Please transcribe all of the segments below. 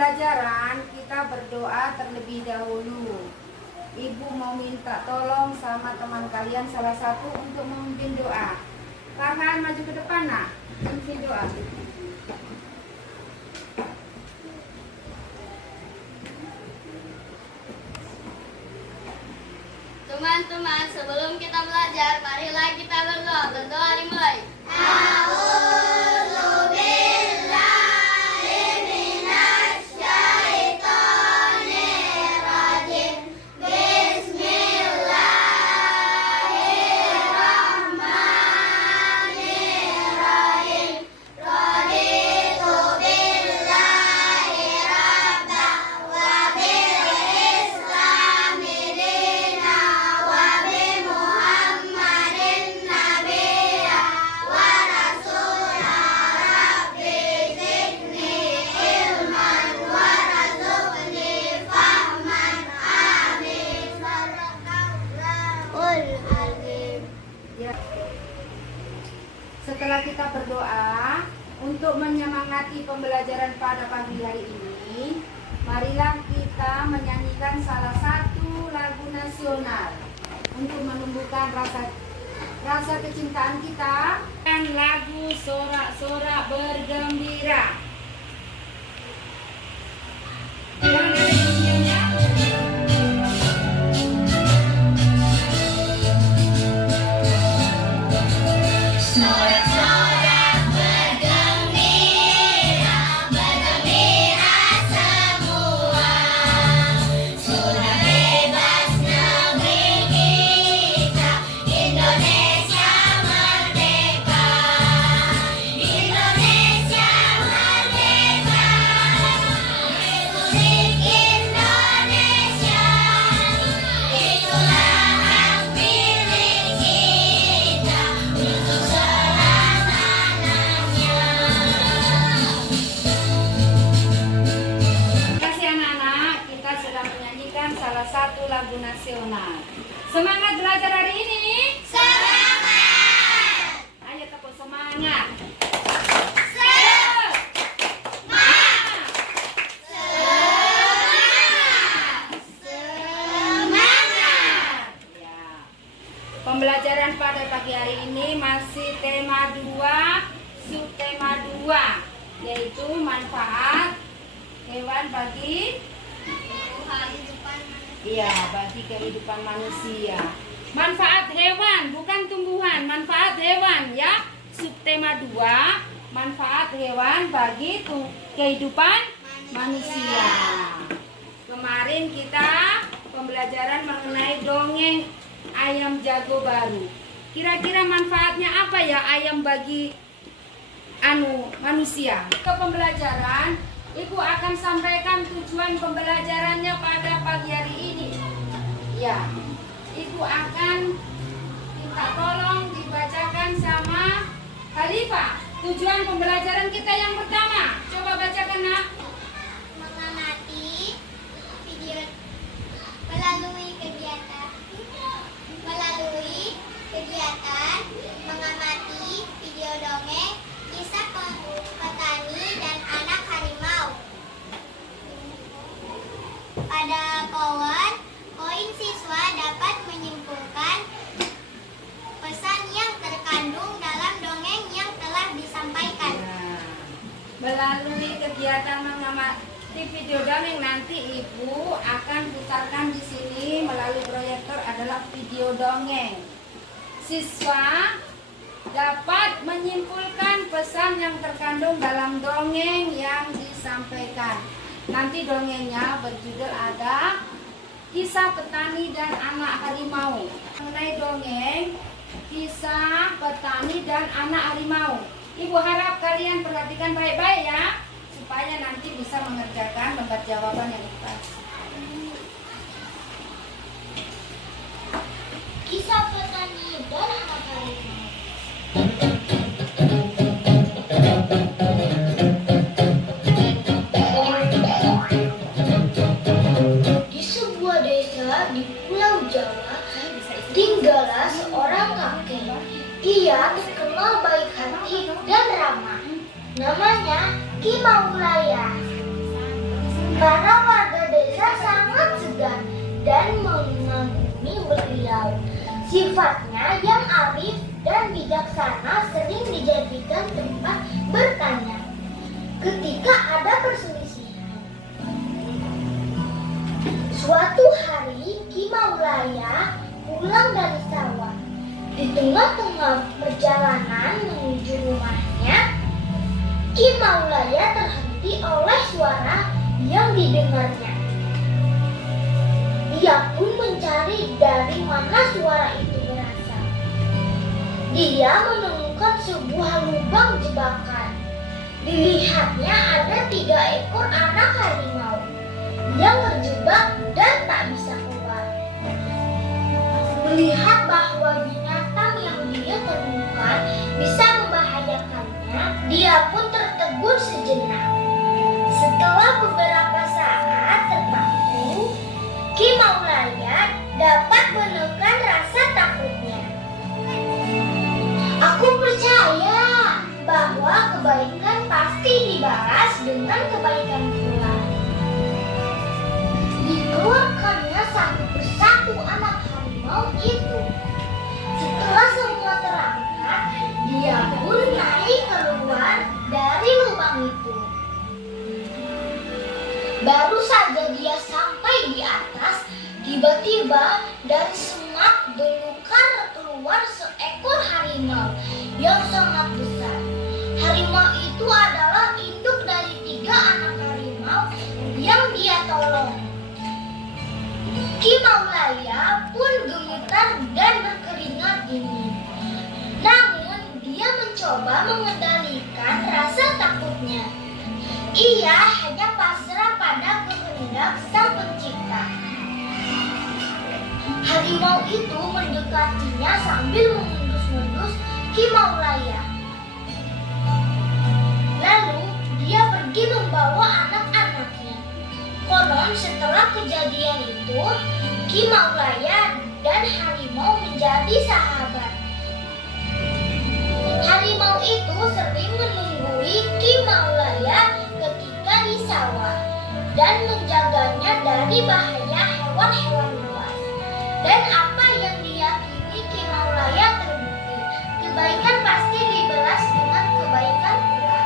pembelajaran kita berdoa terlebih dahulu. Ibu mau minta tolong sama teman kalian salah satu untuk memimpin doa. Farhan, maju ke depan nak, memimpin doa. Teman-teman, sebelum kita belajar, marilah kita berdoa. Berdoa dimulai. Setelah kita berdoa untuk menyemangati pembelajaran pada pagi hari ini, marilah kita menyanyikan salah satu lagu nasional untuk menumbuhkan rasa kecintaan kita. Dan lagu Sorak-Sorak Bergembira. Salah satu lagu nasional. Semangat belajar hari ini. Semangat. Ayo tepuk semangat. Semangat. Semangat. Ya. Pembelajaran pada pagi hari ini masih tema 2, subtema 2, yaitu manfaat hewan bagi bagi kehidupan manusia. Manfaat hewan, bukan tumbuhan, manfaat hewan ya. Subtema 2, manfaat hewan bagi kehidupan manusia. Kemarin kita pembelajaran mengenai dongeng ayam jago baru. Kira-kira manfaatnya apa ya ayam bagi manusia? Ke pembelajaran, Ibu akan sampaikan tujuan pembelajarannya pada pagi hari ini. Ya, Ibu akan minta tolong dibacakan sama Khalifah. Tujuan pembelajaran kita yang pertama, coba bacakan nak. Mengamati video melalui kegiatan mengamati video dongeng kisah petani dan anak harimau. Pada poin siswa dapat menyimpulkan pesan yang terkandung dalam dongeng yang telah disampaikan. Melalui kegiatan mengamati video dongeng, nanti Ibu akan putarkan di sini melalui proyektor adalah video dongeng. Siswa dapat menyimpulkan pesan yang terkandung dalam dongeng yang disampaikan. Nanti dongengnya berjudul ada Kisah Petani dan Anak Harimau. Mengenai dongeng Kisah Petani dan Anak Harimau, Ibu harap kalian perhatikan baik-baik ya, supaya nanti bisa mengerjakan lembar jawaban yang ikhlas. Kisah petani dan anak harimau. Di sebuah desa di Pulau Jawa, tinggallah seorang kakek. Ia terkenal baik hati dan ramah. Namanya Ki Maulaya. Para warga desa sangat segan dan mengagumi beliau. Sifatnya yang arif dan bijaksana sering dijadikan tempat bertanya ketika ada perselisihan. Suatu hari Ki Maulaya pulang dari sawah. Di tengah-tengah perjalanan menuju rumahnya, Ki Maulaya terhenti oleh suara yang didengarnya. Ia pun mencari dari mana suara itu berasal. Dia menemukan sebuah lubang jebakan. Dilihatnya ada 3 ekor anak harimau yang terjebak dan tak bisa keluar. Melihat bahwa binatang yang dia temukan bisa membahayakannya, dia pun tertegun sejenak. Setelah beberapa saat terpaku, Ki Maulaya dapat menekan rasa takutnya. Aku percaya bahwa kebaikan pasti dibalas dengan kebaikan pula. Dikeluarkannya satu persatu anak harimau itu. Setelah semua terangkat, dia pun naik keluar dari lubang itu. Baru saja dia sampai di atas, tiba-tiba dari semak belukar keluar seekor harimau yang sangat besar. Harimau itu adalah induk dari 3 anak harimau yang dia tolong. Ki Maulaya pun gemetar dan berkeringat dingin. Namun dia mencoba mengendalikan rasa takutnya. Ia hanya pasrah pada kehendak Sang Pencipta. Harimau itu mendekatinya sambil mengendus-endus Ki Maulaya. Lalu dia pergi membawa anak-anaknya. Konon setelah kejadian itu, Ki Maulaya dan harimau menjadi sahabat. Harimau itu sering menunggui Ki Maulaya ketika di sawah dan menjaganya dari bahaya hewan-hewan buas. Dan apa yang diyakini Ki Maulaya terbukti. Kebaikan pasti dibalas dengan kebaikan pula.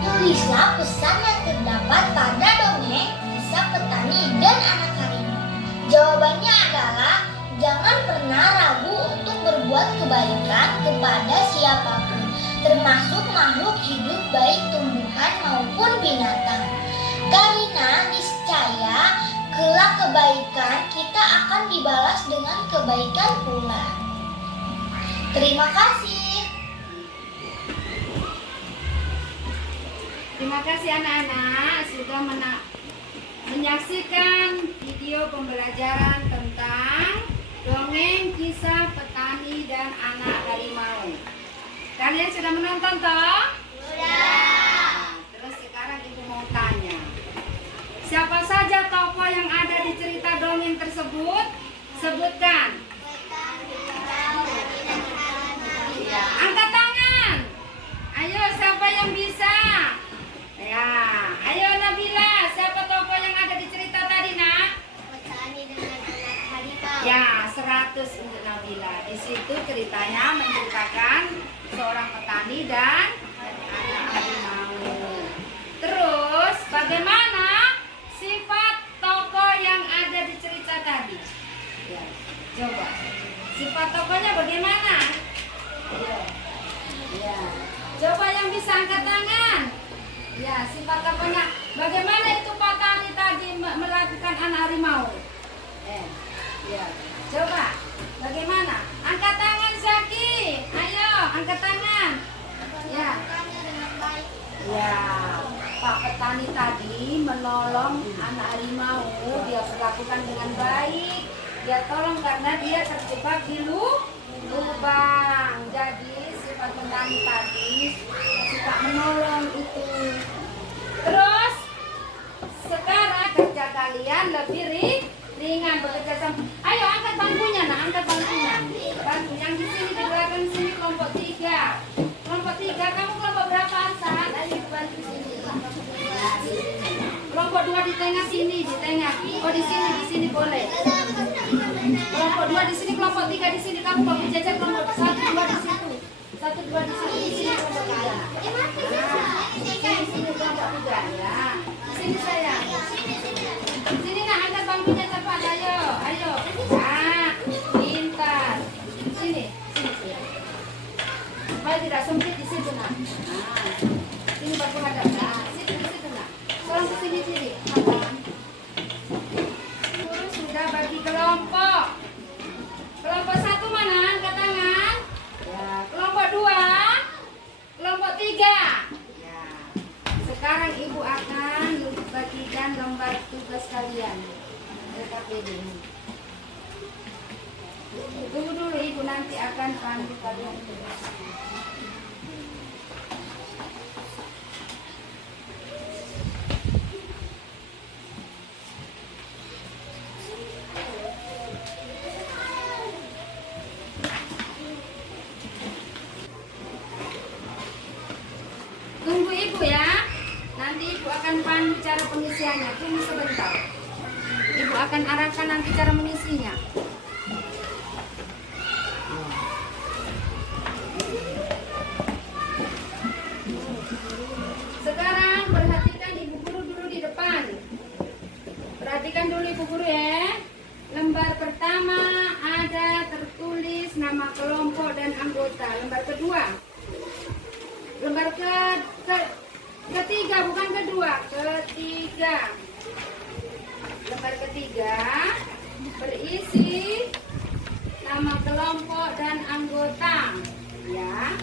Tulislah pesan yang terdapat pada dongeng Kisah Petani dan Anak Harimau. Jawabannya adalah jangan pernah ragu untuk berbuat kebaikan kepada siapapun, termasuk makhluk hidup baik tumbuhan maupun binatang. Karena niscaya kelak kebaikan kita akan dibalas dengan kebaikan pula. Terima kasih. Terima kasih anak-anak sudah menyaksikan video pembelajaran tentang dongeng Kisah Petani dan Anak Harimau. Kalian sudah menonton toh? Sudah. Terus sekarang ibu mau tanya, siapa saja tokoh yang ada di cerita dongeng tersebut? Sebutkan. Ya, angkat tangan. Ayo, siapa yang bisa? Ya, ayo Nabila, siapa tokoh yang ada di cerita tadi, Nak? Petani dengan anak harimau. Ya, 100 untuk Nabila. Di situ ceritanya menceritakan seorang petani dan anak harimau. Terus, bagaimana sifat tokoh yang ada di cerita tadi? Ya, coba. Sifat tokohnya bagaimana? Ya. Ya. Coba yang bisa angkat tangan. Ya, sifat tokohnya. Bagaimana itu petani tadi melakukan anak harimau? Ya. Coba. Bagaimana? Angkat tangan Zaki. Ayo, angkat tangan. Ya. Ya. Pak petani tadi menolong anak harimau. Dia perlakukan dengan baik. Dia tolong karena dia terjebak di lubang. Jadi sifat petani tadi suka menolong itu. Terus sekarang kerja kalian lebih ringan bekerja sama. Ayo angkat bangkunya, nah angkat bangkunya. Bangku yang di sini di belakang sini kelompok 3. Kelompok 3, kamu kelompok berapa saat? Ayo bantu dua di tengah sini, di tengah. Oh di sini boleh. Kelompok dua di sini, kelompok tiga di sini. Kamu bagus jajar kelompok satu dua di situ. Satu dua di sini, di sini kelompok tiga. Sini kelompok tiga ya. Sini sayang. Sini nak angkat bangkunya cepat, ayo. Nah, pintar. Sini. Supaya tidak sempit di situ nak. Nah, sini baku hadap. Nah, situ nak. Tolong ke sini. Terus sudah bagi kelompok. Kelompok satu mana? Angkat tangan. Ya, kelompok dua. Kelompok tiga. Ya. Sekarang ibu akan bagikan lembar tugas kalian. LKPD. Tunggu dulu ibu, nanti akan panggil kalian. Tunggu ibu ya. Nanti ibu akan pandu cara pengisiannya. Tunggu sebentar. Ibu akan arahkan nanti cara mengisinya. Sekarang perhatikan ibu guru dulu di depan. Perhatikan dulu ibu guru ya. Lembar pertama ada tertulis nama kelompok dan anggota. Lembar kedua. Lembar ketiga, bukan kedua, ketiga. Lembar ketiga berisi nama kelompok dan anggota. Ya,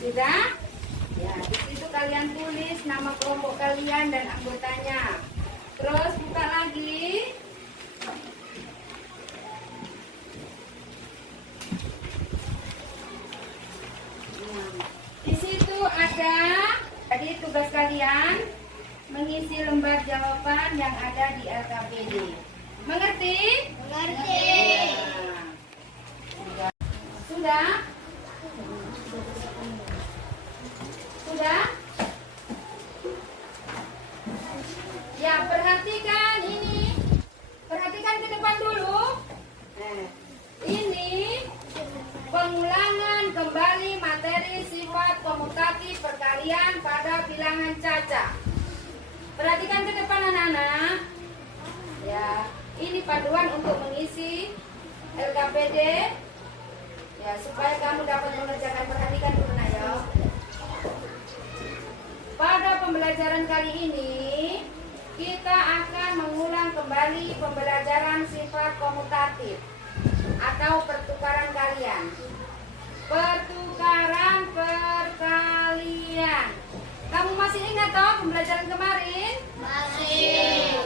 sudah? Ya, di situ kalian tulis nama kelompok kalian dan anggotanya. Terus buka lagi. Di situ ada, jadi tugas kalian mengisi lembar jawaban yang ada di LKPD. Mengerti? Mengerti. Ya. Sudah? Sudah? Ya, perhatikan ini. Perhatikan ke depan dulu. Ini pengulangan kembali materi sifat komutatif perkalian pada bilangan caca. Perhatikan ke depan anak-anak. Ya, ini panduan untuk mengisi LKPD. Ya, supaya kamu dapat mengerjakan. Perhatikan dulu nak ya. Pada pembelajaran kali ini kita akan mengulang kembali pembelajaran sifat komutatif atau pertukaran kalian. Pertukaran perkalian. Kamu masih ingat toh pembelajaran kemarin? Masih.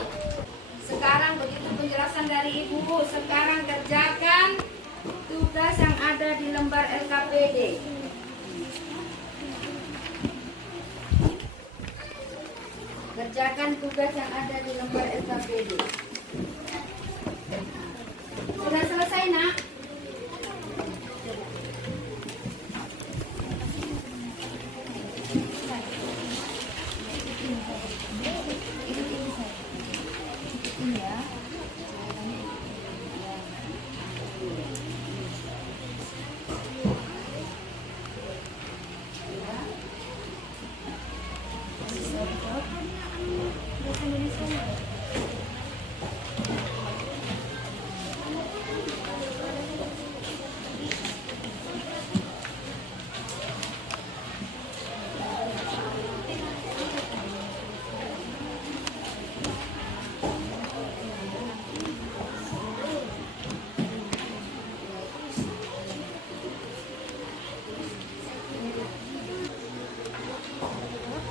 Sekarang begitu penjelasan dari ibu. Sekarang kerjakan tugas yang ada di lembar LKPD. Kerjakan tugas yang ada di lembar LKPD. Sudah selesai nak?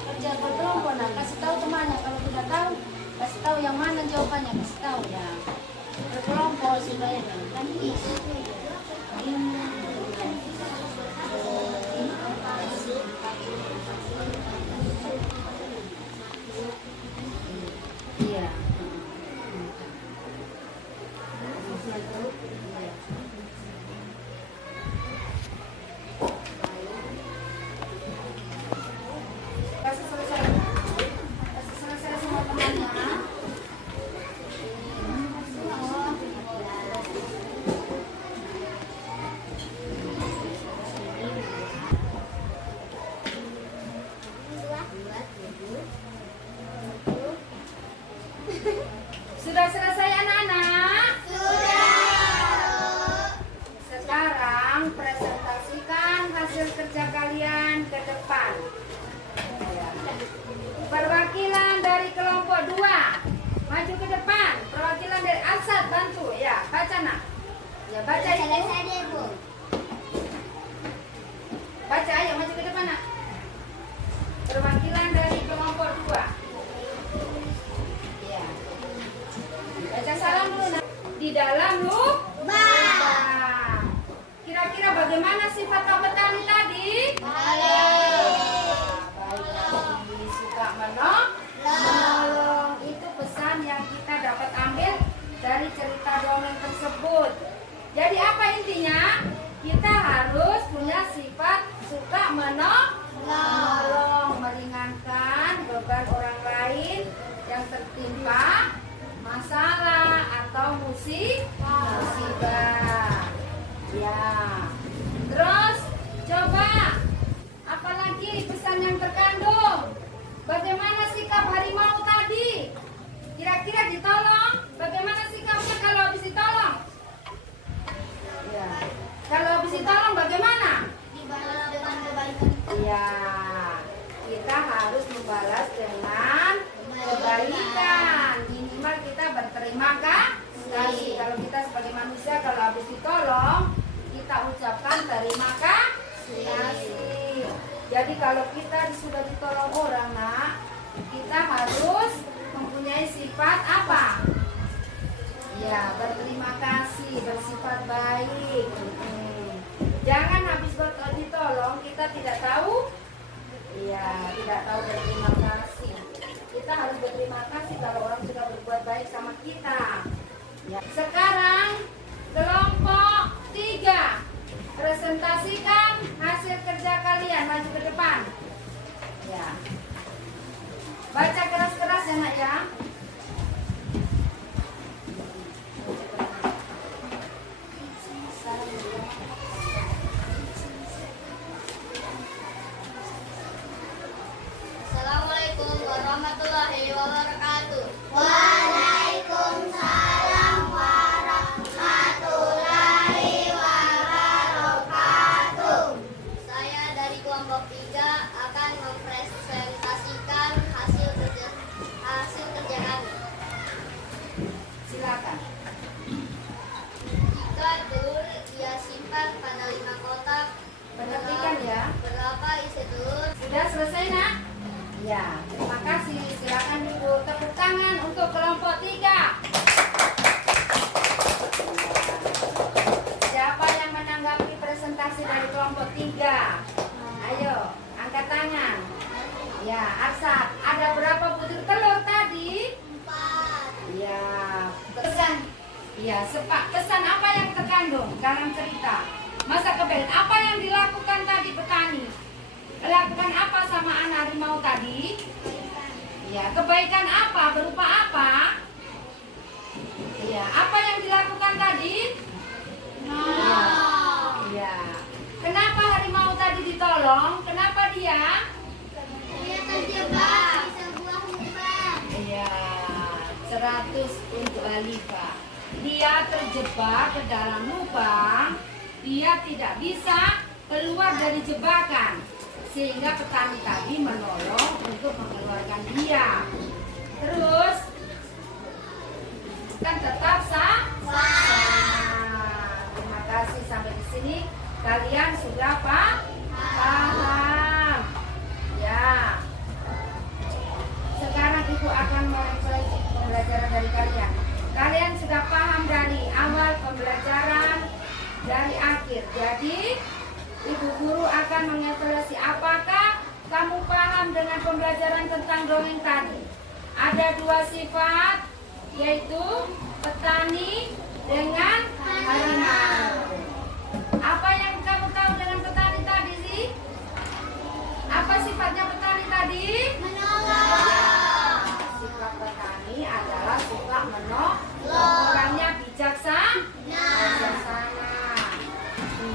Kerja berkelompok nak, kasih tahu temannya. Kalau tidak tahu, kasih tahu yang mana jawabannya, kasih tahu ya. Berkelompok supaya kan iya. Kasih selesai semua temannya. suka menolong. Itu pesan yang kita dapat ambil dari cerita dongeng tersebut. Jadi apa intinya? Kita harus punya sifat suka menolong, meringankan beban orang lain yang tertimpa masalah atau musibah. Ya. Terus coba apalagi pesan yang terkandung. Bagaimana sikap harimau tadi? Kira-kira ditolong? Bagaimana sikapnya kalau habis ditolong? Ya. Kalau habis ditolong bagaimana? Dibalas dengan kebaikan. Ya. Kita harus membalas dengan kebaikan. Minimal kita berterima kasih. Kalau kita sebagai manusia kalau habis ditolong, kita ucapkan terima kasih. Jadi kalau kita sudah ditolong orang, nak, kita harus mempunyai sifat apa? Ya, berterima kasih, bersifat baik. Jangan habis ditolong kita tidak tahu. Ya, tidak tahu berterima kasih. Kita harus berterima kasih kalau orang sudah berbuat baik sama kita. Ya. Sekarang kelompok 3. Presentasikan hasil kerja kalian, maju ke depan. Ya. Baca keras-keras ya, nak ya. Assalamualaikum warahmatullahi wabarakatuh. Waalaikumsalam warahmatullahi wabarakatuh. Saya dari kelompok 3 akan mempresentasikan hasil kerja kami. Silakan. Jika telur ia simpan pada 5 kotak, Perhatikan ya. berapa isi telur? Sudah selesai, nak? Ya, terima kasih. Silakan Ibu tepuk tangan untuk kelompok 3. Siapa yang menanggapi presentasi dari kelompok 3? Ayo, angkat tangan. Ya, Arsat, ada berapa butir telur tadi? 4. Ya, pesan. Ya, pesan apa yang terkandung dalam cerita? Masa kebel, apa yang dilakukan tadi petani? Lakukan apa sama anak harimau tadi? Ya, kebaikan apa? Berupa apa? Ya, apa yang dilakukan tadi? Ya. Kenapa harimau tadi ditolong? Kenapa dia? Dia terjebak di sebuah lubang. Iya, 100 untuk Alifa. Dia terjebak ke dalam lubang. Dia tidak bisa keluar dari jebakan. Sehingga petani tadi menolong untuk mengeluarkan dia. Terus kan tetap sama. Terima kasih sampai di sini. Kalian sudah paham? Ya. Sekarang Ibu akan merefleksi pembelajaran dari kalian. Kalian sudah paham dari awal pembelajaran dari akhir. Jadi Ibu guru akan mengevaluasi apakah kamu paham dengan pembelajaran tentang dongeng tadi. Ada 2 sifat, yaitu petani dengan harimau. Apa yang kamu tahu dengan petani tadi sih? Apa sifatnya petani tadi? Menolong. Sifat petani adalah suka menolong. Orangnya bijaksana.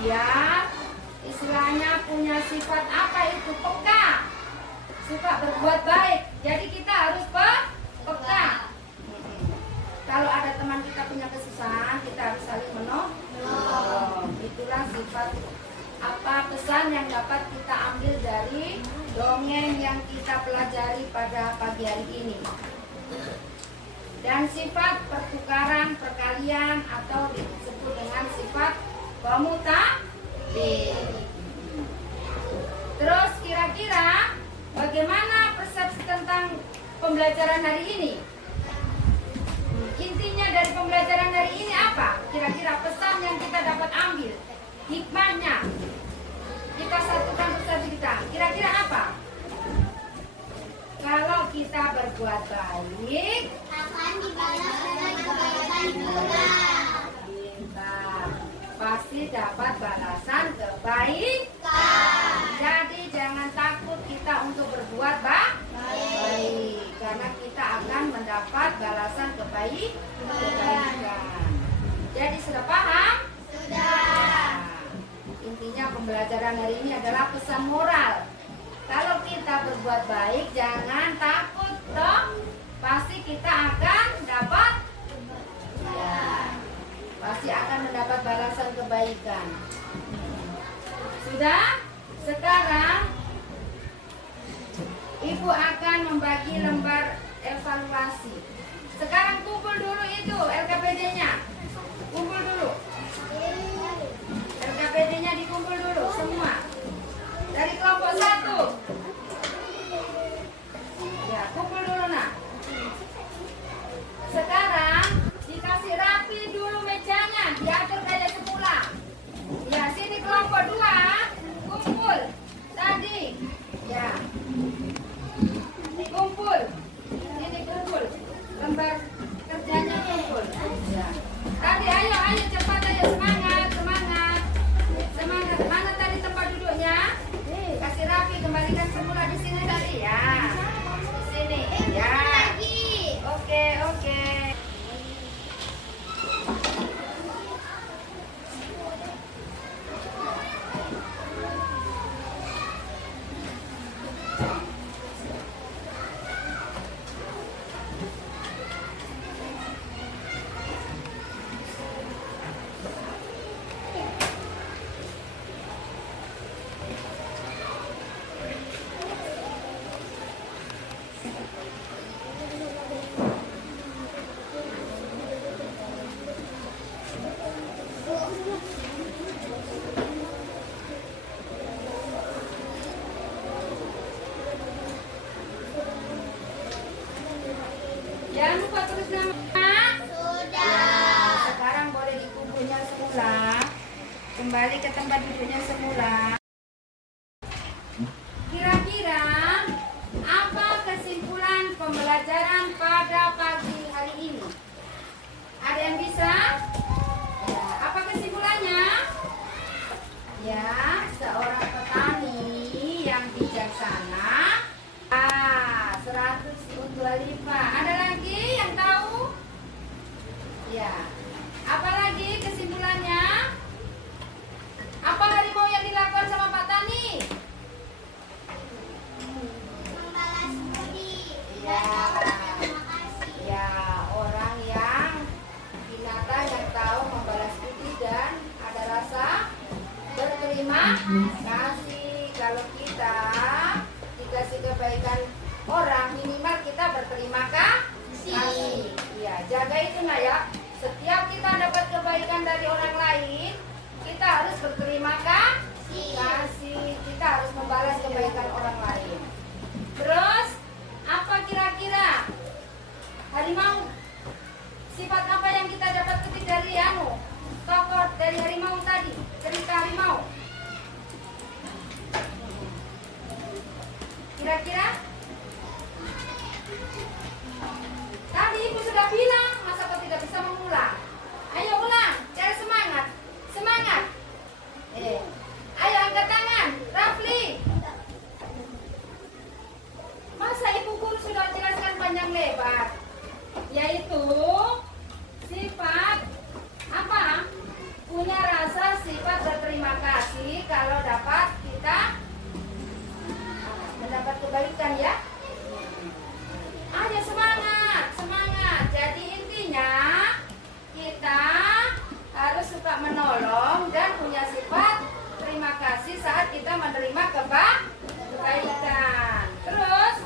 Dia istilahnya punya sifat apa itu? Peka. Suka berbuat baik. Jadi kita harus peka. Kalau ada teman kita punya kesusahan, kita harus saling menolong. Itulah sifat apa pesan yang dapat kita ambil dari dongeng yang kita pelajari pada pagi hari ini. Dan sifat pertukaran, perkalian atau disebut dengan sifat komutatif. Terus kira-kira bagaimana persepsi tentang pembelajaran hari ini? Intinya dari pembelajaran hari ini apa? Kira-kira pesan yang kita dapat ambil, hikmahnya, kita satukan persepsi kita. Kira-kira apa? Kalau kita berbuat baik, Akan dibalas dengan kebaikan juga. pintar. Pasti dapat balasan kebaikan. Jadi jangan takut kita untuk berbuat baik, karena kita akan mendapat balasan kebaikan. Jadi sudah paham? Sudah. Intinya pembelajaran hari ini adalah pesan moral. Kalau kita berbuat baik, jangan takut toh. Pasti kita akan dapat, ya, pasti akan mendapat balasan kebaikan. Sudah? Sekarang Ibu akan membagi lembar evaluasi. Sekarang kumpul dulu itu LKPD-nya. Kumpul dulu. LKPD-nya dikumpul dulu semua. Dari kelompok 1. Ya, kumpul dulu nak. Sekarang dikasih rapi dulu mejanya, diatur kayak semula. Ya, sini kelompok 2 kumpul. Tadi. Ya. Kumpul. Sini kumpul. Lembar kerjanya kumpul. Ya. Tadi ayo cepat ayo, semangat. Semangat. Mana tadi tempat duduknya? Kasih rapi, kembalikan semula di sini tadi ya. Di sini. Ya. Oke. Jangan lupa tulis nama. Sudah. Sekarang boleh dikumpulnya semula. Kembali ke tempat duduknya semula. Kira-kira apa kesimpulan pembelajaran pada pagi hari ini? Ada yang bisa? Ya, apa kesimpulannya? Ya, seorang petani yang bijaksana. 100 untuk Alifa. Ada lagi yang tahu? Ya. Apa lagi kesimpulannya? Apa harimau yang dilakukan sama Pak Tani? Membalas budi. Ya. Terima kasih. Ya, orang yang binatang yang tahu membalas budi dan ada rasa berterima kasih. Kalau kita dikasih kebaikan orang, minimal kita berterima kasih. Ya, jaga itu nak ya. Setiap kita dapat kebaikan dari orang lain, kita harus berterima kasih. Kita harus membalas kebaikan orang lain. Terus, apa kira-kira harimau? Sifat apa yang kita dapat ketik dari tokoh dari harimau tadi? Cerita harimau. Kira-kira? Tadi Ibu sudah bilang, masa kau tidak bisa mengulang? Ayo ulang, cari semangat. Ayo angkat tangan, Rafli. Masa Ibu Guru sudah jelaskan panjang lebar? Yaitu sifat apa? Punya rasa sifat berterima kasih kalau dapat kita mendapat kebaikan ya. Ayo semangat. Jadi intinya kita harus suka menolong dan punya sifat terima kasih saat kita menerima kebaikan. Terus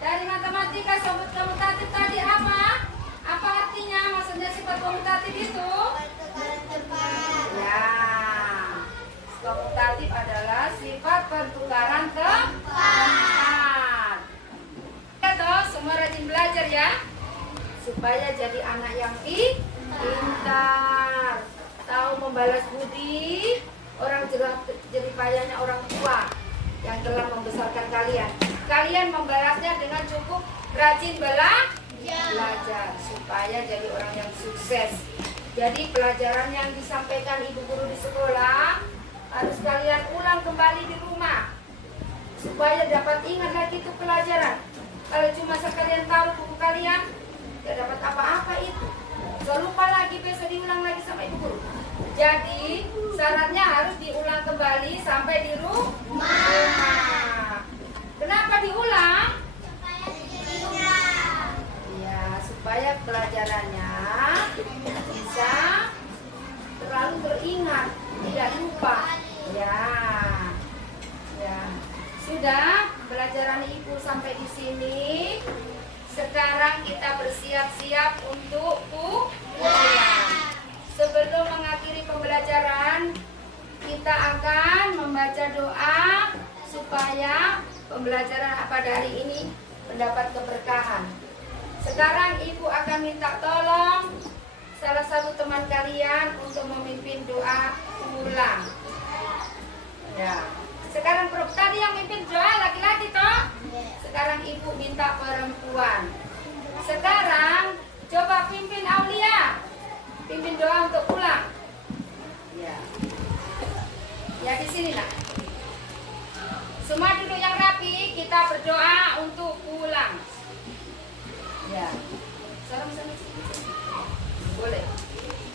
dari matematika sobat komutatif tadi apa? Apa artinya? Maksudnya sifat komutatif itu? Ya, komutatif adalah sifat pertukaran tempat. Toh, semua rajin belajar ya, supaya jadi anak yang pintar, tahu membalas budi orang jerih payahnya orang tua yang telah membesarkan kalian. Kalian membalasnya dengan cukup rajin belajar supaya jadi orang yang sukses. Jadi pelajaran yang disampaikan ibu guru di sekolah harus kalian ulang kembali di rumah supaya dapat ingat lagi itu pelajaran. Kalau cuma sekalian taruh buku kalian, tidak dapat apa-apa itu. Kalau lupa lagi besok diulang lagi sama ibu guru. Jadi syaratnya harus diulang kembali sampai di rumah. Kenapa diulang? Ya, supaya pelajarannya bisa terlalu teringat, tidak lupa. Ya, ya. Sudah pelajaran ibu sampai di sini. Sekarang kita bersiap-siap untuk pulang. Sebelum mengakhiri pembelajaran, kita akan membaca doa supaya pembelajaran pada hari ini mendapat keberkahan. Sekarang ibu akan minta tolong salah satu teman kalian untuk memimpin doa pulang. Ya. Sekarang tadi yang mimpin doa laki-laki toh? Sekarang ibu minta perempuan. Sekarang coba pimpin Aulia. Pimpin doa untuk pulang. Ya. Ya di sini nak. Semua duduk yang rapi, kita berdoa untuk pulang. Ya. Salam-salam. Boleh.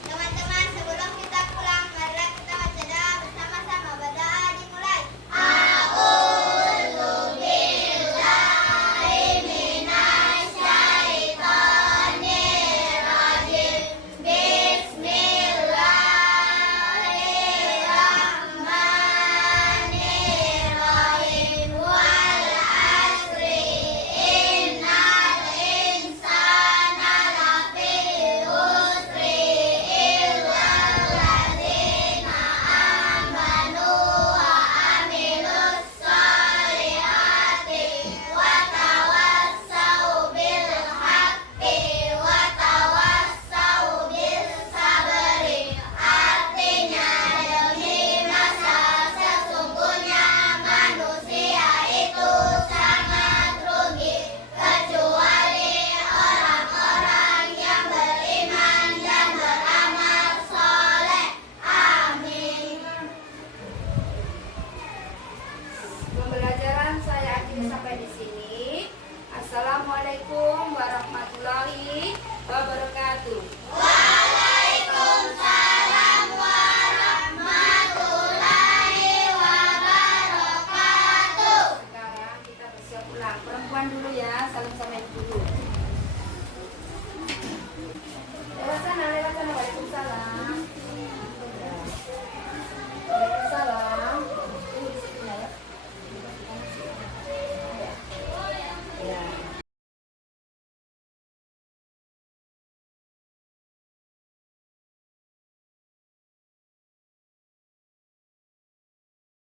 Teman-teman, sebelum kita pulang, marilah kita baca doa bersama-sama. Berdoa dimulai. Pembelajaran saya akhiri sampai di sini.